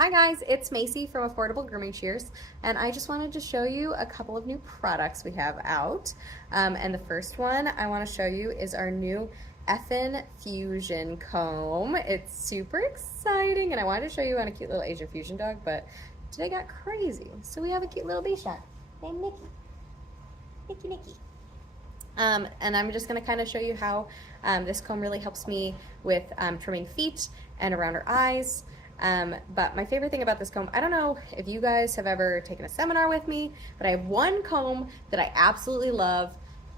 Hi guys, it's Macie from Affordable Grooming Shears, and I just wanted to show you a couple of new products we have out. And the first one I want to show you is our new Effin Fusion comb. It's super exciting, and I wanted to show you on a cute little Asian fusion dog, but today got crazy. So we have a cute little Bichon named Nikki. And I'm just going to kind of show you how this comb really helps me with trimming feet and around her eyes. But my favorite thing about this comb, I don't know if you guys have ever taken a seminar with me, but I have one comb that I absolutely love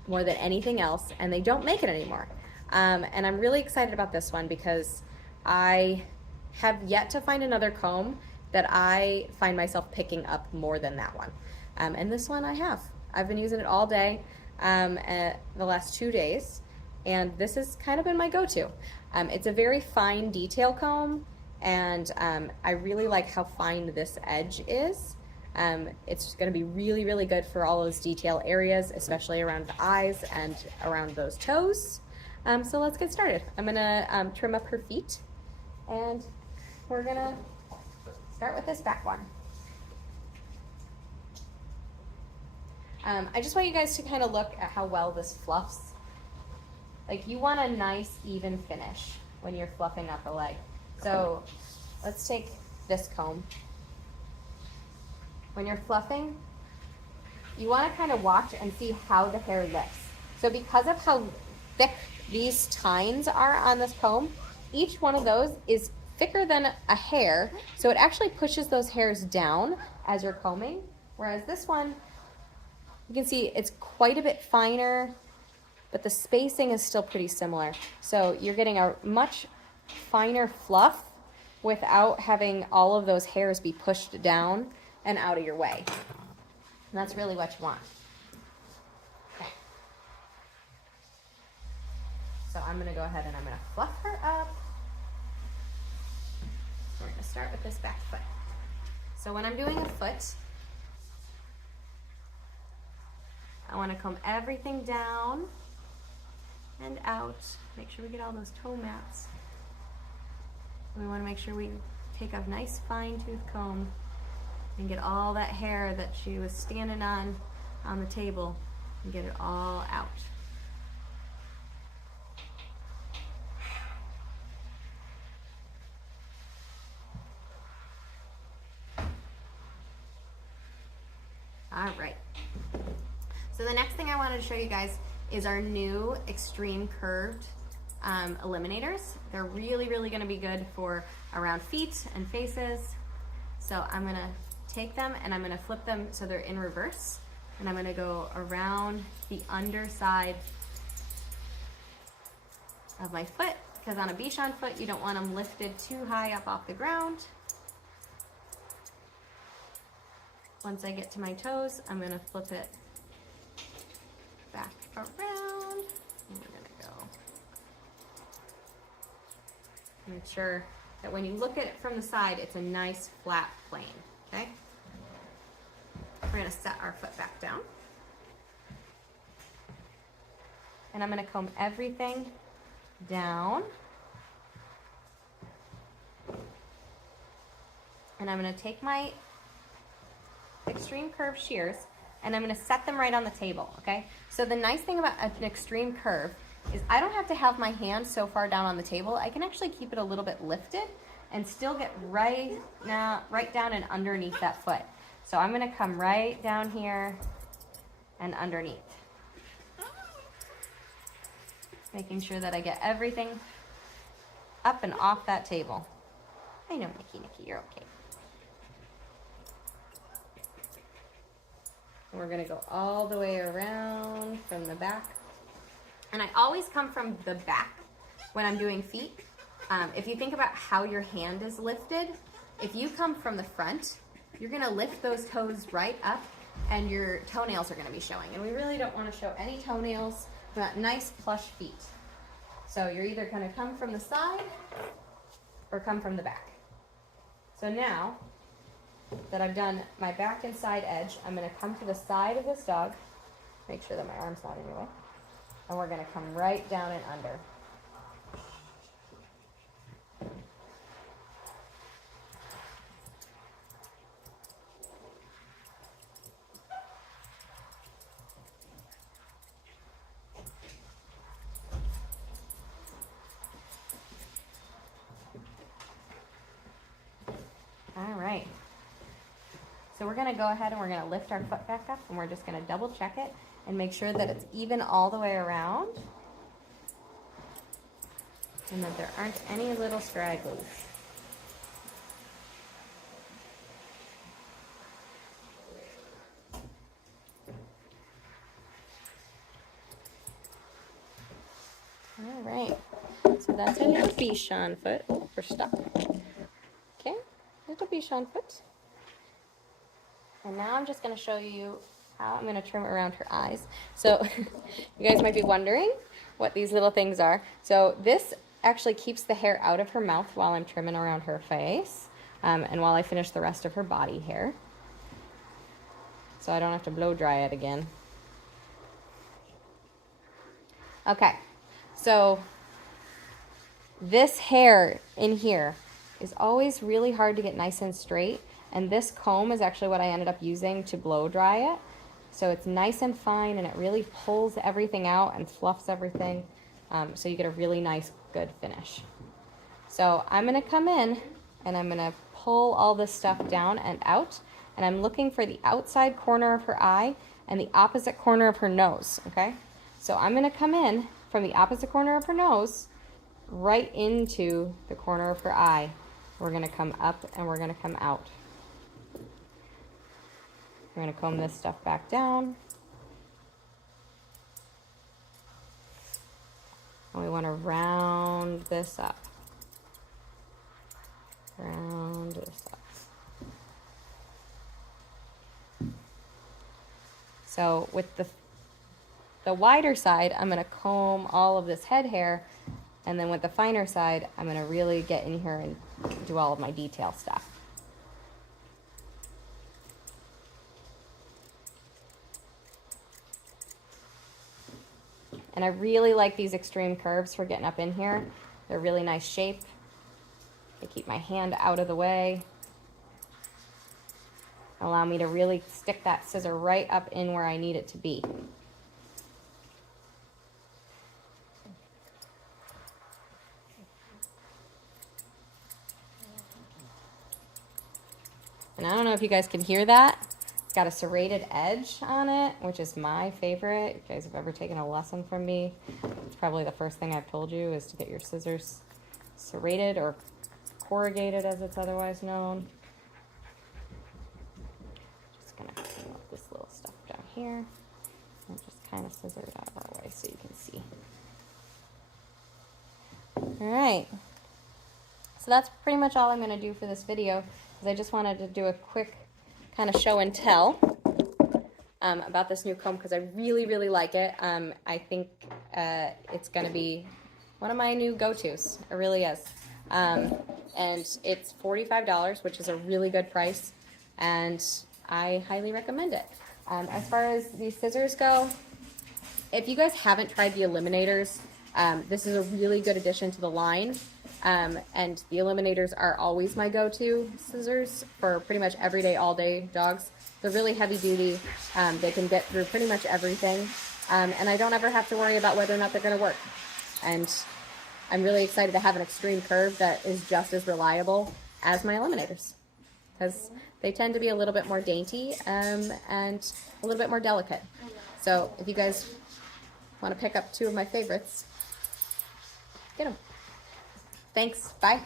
more than anything else, and they don't make it anymore. And I'm really excited about this one because I have yet to find another comb that I find myself picking up more than that one. And this one I have. I've been using it all day, the last 2 days, and this has kind of been my go-to. It's a very fine detail comb, and I really like how fine this edge is. It's going to be really, really good for all those detail areas, especially around the eyes and around those toes. So let's get started. I'm going to trim up her feet, and we're going to start with this back one. I just want you guys to kind of look at how well this fluffs. Like, you want a nice, even finish when you're fluffing up a leg. So let's take this comb. When you're fluffing, you want to kind of watch and see how the hair lifts. So because of how thick these tines are on this comb, each one of those is thicker than a hair, so it actually pushes those hairs down as you're combing, whereas this one, you can see it's quite a bit finer, but the spacing is still pretty similar. So you're getting a much finer fluff without having all of those hairs be pushed down and out of your way. And that's really what you want. Okay. So I'm going to go ahead and I'm going to fluff her up. We're going to start with this back foot. So when I'm doing a foot, I want to comb everything down and out. Make sure we get all those toe mats. We want to make sure we take a nice fine tooth comb and get all that hair that she was standing on the table and get it all out. All right. So the next thing I wanted to show you guys is our new extreme curved eliminators. They're really, really going to be good for around feet and faces. So I'm going to take them and I'm going to flip them so they're in reverse. And I'm going to go around the underside of my foot, because on a Bichon foot, you don't want them lifted too high up off the ground. Once I get to my toes, I'm going to flip it back around. And we're going to go. Make sure that when you look at it from the side, it's a nice flat plane, okay? We're going to set our foot back down. And I'm going to comb everything down. And I'm going to take my extreme curve shears and I'm going to set them right on the table, okay? So the nice thing about an extreme curve is I don't have to have my hand so far down on the table. I can actually keep it a little bit lifted and still get right down and underneath that foot. So I'm going to come right down here and underneath, making sure that I get everything up and off that table. I know, Nikki, you're okay. We're going to go all the way around from the back. And I always come from the back when I'm doing feet. If you think about how your hand is lifted, if you come from the front, you're going to lift those toes right up and your toenails are going to be showing. And we really don't want to show any toenails. We want nice plush feet. So you're either going to come from the side or come from the back. So now that I've done my back and side edge, I'm going to come to the side of this dog, make sure that my arm's not in your way, and we're going to come right down and under. right. So we're going to go ahead and we're going to lift our foot back up, and we're just going to double check it and make sure that it's even all the way around and that there aren't any little stragglers. All right, so that's a little Bichon foot for stuff. Okay, little Bichon foot. And now I'm just going to show you how I'm going to trim around her eyes. So you guys might be wondering what these little things are. So this actually keeps the hair out of her mouth while I'm trimming around her face, and while I finish the rest of her body hair, so I don't have to blow dry it again. Okay, so this hair in here is always really hard to get nice and straight, and this comb is actually what I ended up using to blow dry it. So it's nice and fine, and it really pulls everything out and fluffs everything, so you get a really nice, good finish. So I'm going to come in and I'm going to pull all this stuff down and out, and I'm looking for the outside corner of her eye and the opposite corner of her nose, okay? So I'm going to come in from the opposite corner of her nose right into the corner of her eye. We're going to come up and we're going to come out. We're going to comb this stuff back down. And we want to round this up. Round this up. So with the wider side, I'm going to comb all of this head hair, and then with the finer side, I'm going to really get in here and do all of my detail stuff. And I really like these extreme curves for getting up in here. They're really nice shape. They keep my hand out of the way. Allow me to really stick that scissor right up in where I need it to be. And I don't know if you guys can hear that. It's got a serrated edge on it, which is my favorite. If you guys have ever taken a lesson from me, it's probably the first thing I've told you is to get your scissors serrated or corrugated, as it's otherwise known. Just gonna clean up this little stuff down here and just kind of scissor it out of our way so you can see. All right. So that's pretty much all I'm going to do for this video, because I just wanted to do a quick kind of show and tell about this new comb, because I really, really like it. I think it's going to be one of my new go-tos. It really is. And it's $45, which is a really good price, and I highly recommend it. As far as these scissors go, if you guys haven't tried the Eliminators, this is a really good addition to the line. And the Eliminators are always my go-to scissors for pretty much everyday, all-day dogs. They're really heavy-duty. They can get through pretty much everything. And I don't ever have to worry about whether or not they're going to work. And I'm really excited to have an extreme curve that is just as reliable as my Eliminators, because they tend to be a little bit more dainty and a little bit more delicate. So if you guys want to pick up two of my favorites, get them. Thanks. Bye.